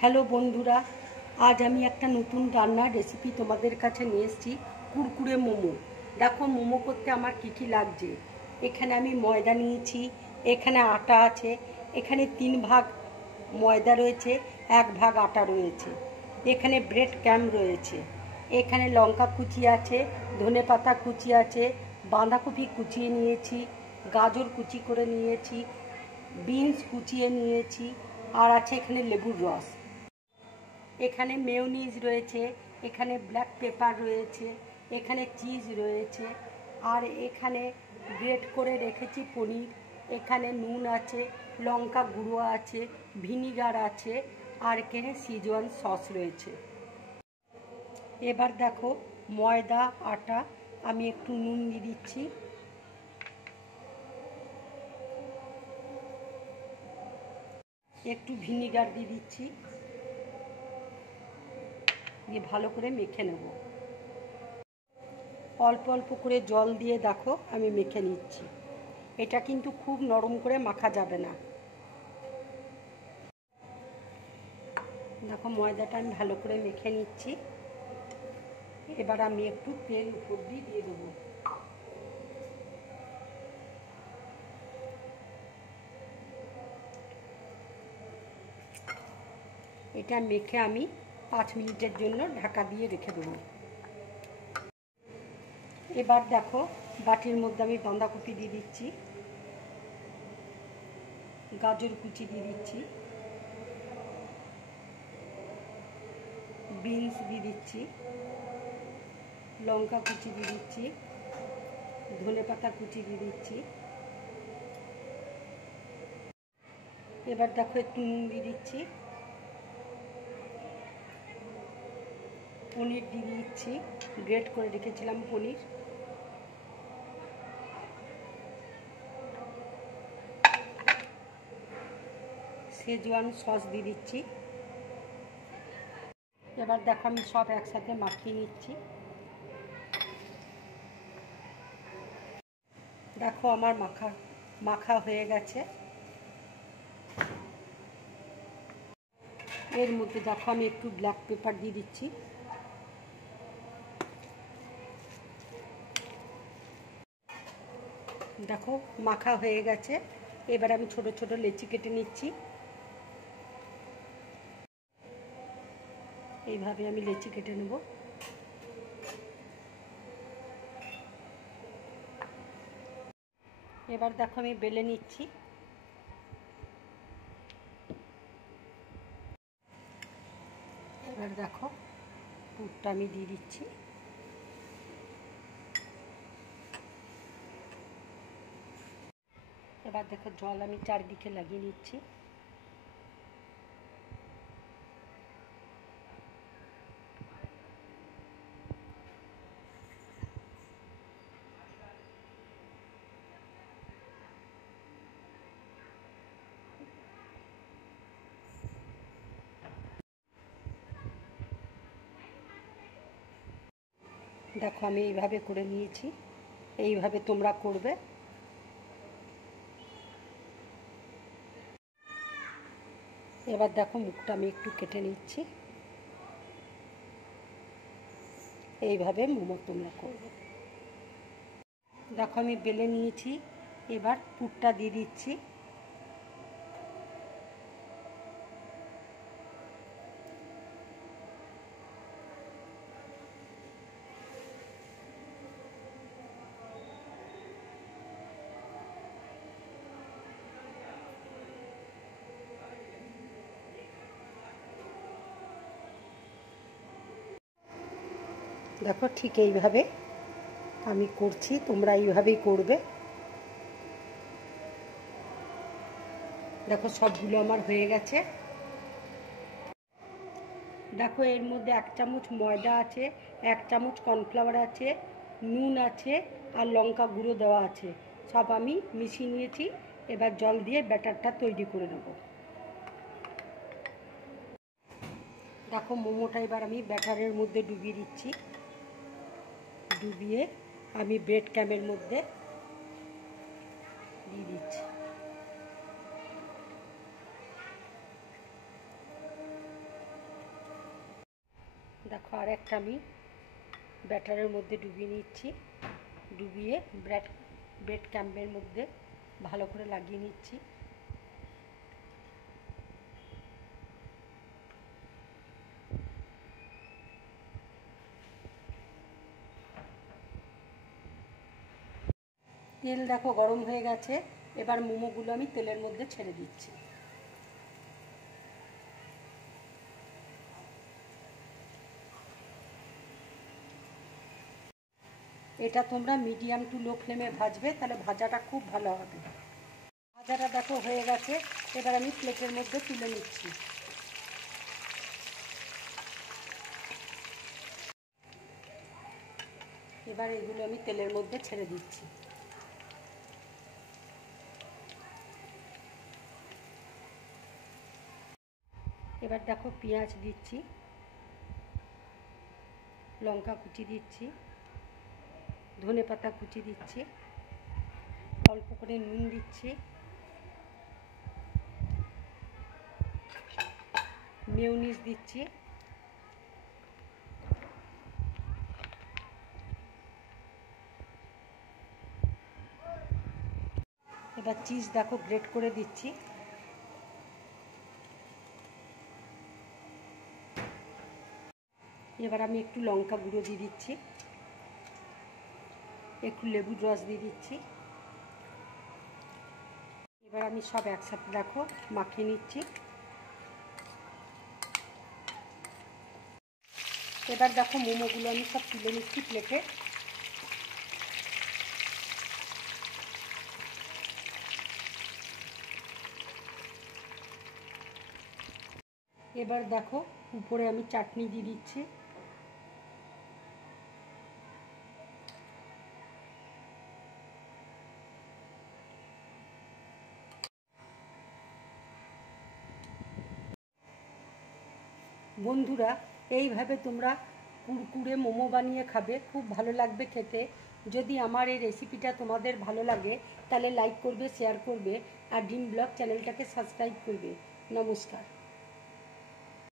Hello বন্ধুরা, আজ আমি একটা নতুন রান্নার রেসিপি তোমাদের কাছে নিয়ে এসেছি। কুরকুরে মোমো। দেখো মোমো করতে আমার কী কী লাগছে। এখানে আমি ময়দা নিয়েছি, এখানে আটা আছে, এখানে 3 ভাগ ময়দা রয়েছে, 1 ভাগ আটা রয়েছে, এখানে ব্রেড ক্যাম রয়েছে, এখানে লঙ্কা কুচি আছে, ধনেপাতা কুচি আছে, বাঁধাকপি কুচিয়ে নিয়েছি, গাজর কুচি করে নিয়েছি, বিনস কুচিয়ে নিয়েছি, আর আছে এখানে লেবুর রস। এখানে মেয়োনিজ রয়েছে, এখানে ব্ল্যাক পেপার রয়েছে, এখানে চিজ রয়েছে, আর এখানে গ্রেট করে রেখেছি পনির, এখানে নুন আছে, লঙ্কা গুঁড়ো আছে, ভিনিগার আছে, আর এখানে সিজওয়ান সস রয়েছে। এবার দেখো ময়দা আটা, আমি একটু নুন দিয়ে দিচ্ছি, একটু ভিনিগার দিয়ে দিচ্ছি, দিয়ে ভালো করে মেখে নেব। অল্প অল্প করে জল দিয়ে দেখো আমি মেখে নিচ্ছি। এটা কিন্তু খুব নরম করে মাখা যাবে না। দেখো ময়দাটা আমি ভালো করে মেখে নিচ্ছি। এবার আমি একটু তেল উপর দিয়ে দেবো। এটা মেখে আমি 5 মিনিটের জন্য ঢাকা দিয়ে রেখে দেবো। এবার দেখো বাটির মধ্যে আমি বাঁধাকপি দিয়ে দিচ্ছি, গাজর কুচি দিয়ে দিচ্ছি, বিনস দিয়ে দিচ্ছি, লঙ্কা কুচি দিয়ে দিচ্ছি, ধনেপাতা কুচি দিয়ে দিচ্ছি। এবার দেখো একটু নুন দিয়ে দিচ্ছি, পনির দিয়ে দিচ্ছি, গ্রেট করে রেখেছিলাম পনির, সেজওয়ান সস দিয়ে দিচ্ছি। এবার দেখো আমি সব একসাথে মাখিয়ে নিচ্ছি। দেখো আমার মাখা হয়ে গেছে। এর মধ্যে দেখো আমি একটু ব্ল্যাক পেপার দিয়ে দিচ্ছি, দেখো মাখা হয়ে গেছে। এবার আমি ছোট ছোট লেচি কেটে নিচ্ছি। এইভাবে আমি লেচি কেটে নেব। এবার দেখো আমি বেলে নিচ্ছি। এবার দেখো পুরটা আমি দিয়ে দিচ্ছি। এবার দেখো জল আমি চারিদিকে লাগিয়ে নিচ্ছি। দেখো আমি এইভাবে করে নিয়েছি, এইভাবে তোমরা করবে। এবার দেখো মুখটা আমি একটু কেটে নিচ্ছি। এইভাবে মোমো তোমরা করবে। দেখো আমি বেলে নিয়েছি। এবার পুরটা দিয়ে দিচ্ছি। দেখো ঠিক এইভাবে আমি করছি, তোমরা এইভাবেই করবে। দেখো সবগুলো আমার হয়ে গেছে। দেখো এর মধ্যে 1 চামচ ময়দা আছে, 1 চামচ কর্নফ্লাওয়ার আছে, নুন আছে, আর লঙ্কা গুঁড়ো দেওয়া আছে। সব আমি মিশিয়ে নিয়েছি। এবার জল দিয়ে ব্যাটারটা তৈরি করে নেব। দেখো মোমোটা এবার আমি ব্যাটারের মধ্যে ডুবিয়ে দিচ্ছি। ডুবিয়ে আমি ব্রেড ক্যামের মধ্যে দিয়ে দিচ্ছি। দেখো আর একটা আমি ব্যাটারের মধ্যে ডুবিয়ে নিচ্ছি, ডুবিয়ে ব্রেড ক্যাম্পের মধ্যে ভালো করে লাগিয়ে নিচ্ছি। তেল দেখো গরম হয়ে গেছে, এবার মোমোগুলো আমি তেলের মধ্যে ছেড়ে দিচ্ছি। এটা তোমরা মিডিয়াম টু লো ফ্লেমে ভাজবে, তাহলে ভাজাটা খুব ভালো হবে। ভাজাটা দেখো হয়ে গেছে, এবার আমি প্লেটের মধ্যে তুলে নিচ্ছি। এবার এগুলো আমি তেলের মধ্যে ছেড়ে দিচ্ছি। এবার দেখো পেঁয়াজ দিচ্ছি, লঙ্কা কুচি দিচ্ছি, ধনেপাতা কুচি দিচ্ছি, অল্প করে নুন দিচ্ছি, মেয়োনিজ দিচ্ছি, এবার চিজ দেখো গ্রেট করে দিচ্ছি। এবার আমি একটু লঙ্কা গুঁড়ো দিয়ে দিচ্ছি, একটু লেবুর রস দিয়ে দিচ্ছি। এবার আমি সব একসাথে দেখো মাখিয়ে নিচ্ছি। এবার দেখো মোমোগুলো আমি সব তুলে নিচ্ছি প্লেটে। এবার দেখো উপরে আমি চাটনি দিয়ে দিচ্ছি। বন্ধুরা, এইভাবে তোমরা কুরকুরে মোমো বানিয়ে খাবে, খুব ভালো লাগবে খেতে। যদি আমার এই রেসিপিটা তোমাদের ভালো লাগে তাহলে লাইক করবে, শেয়ার করবে আর ড্রিম ব্লগ চ্যানেলটাকে সাবস্ক্রাইব করবে। নমস্কার।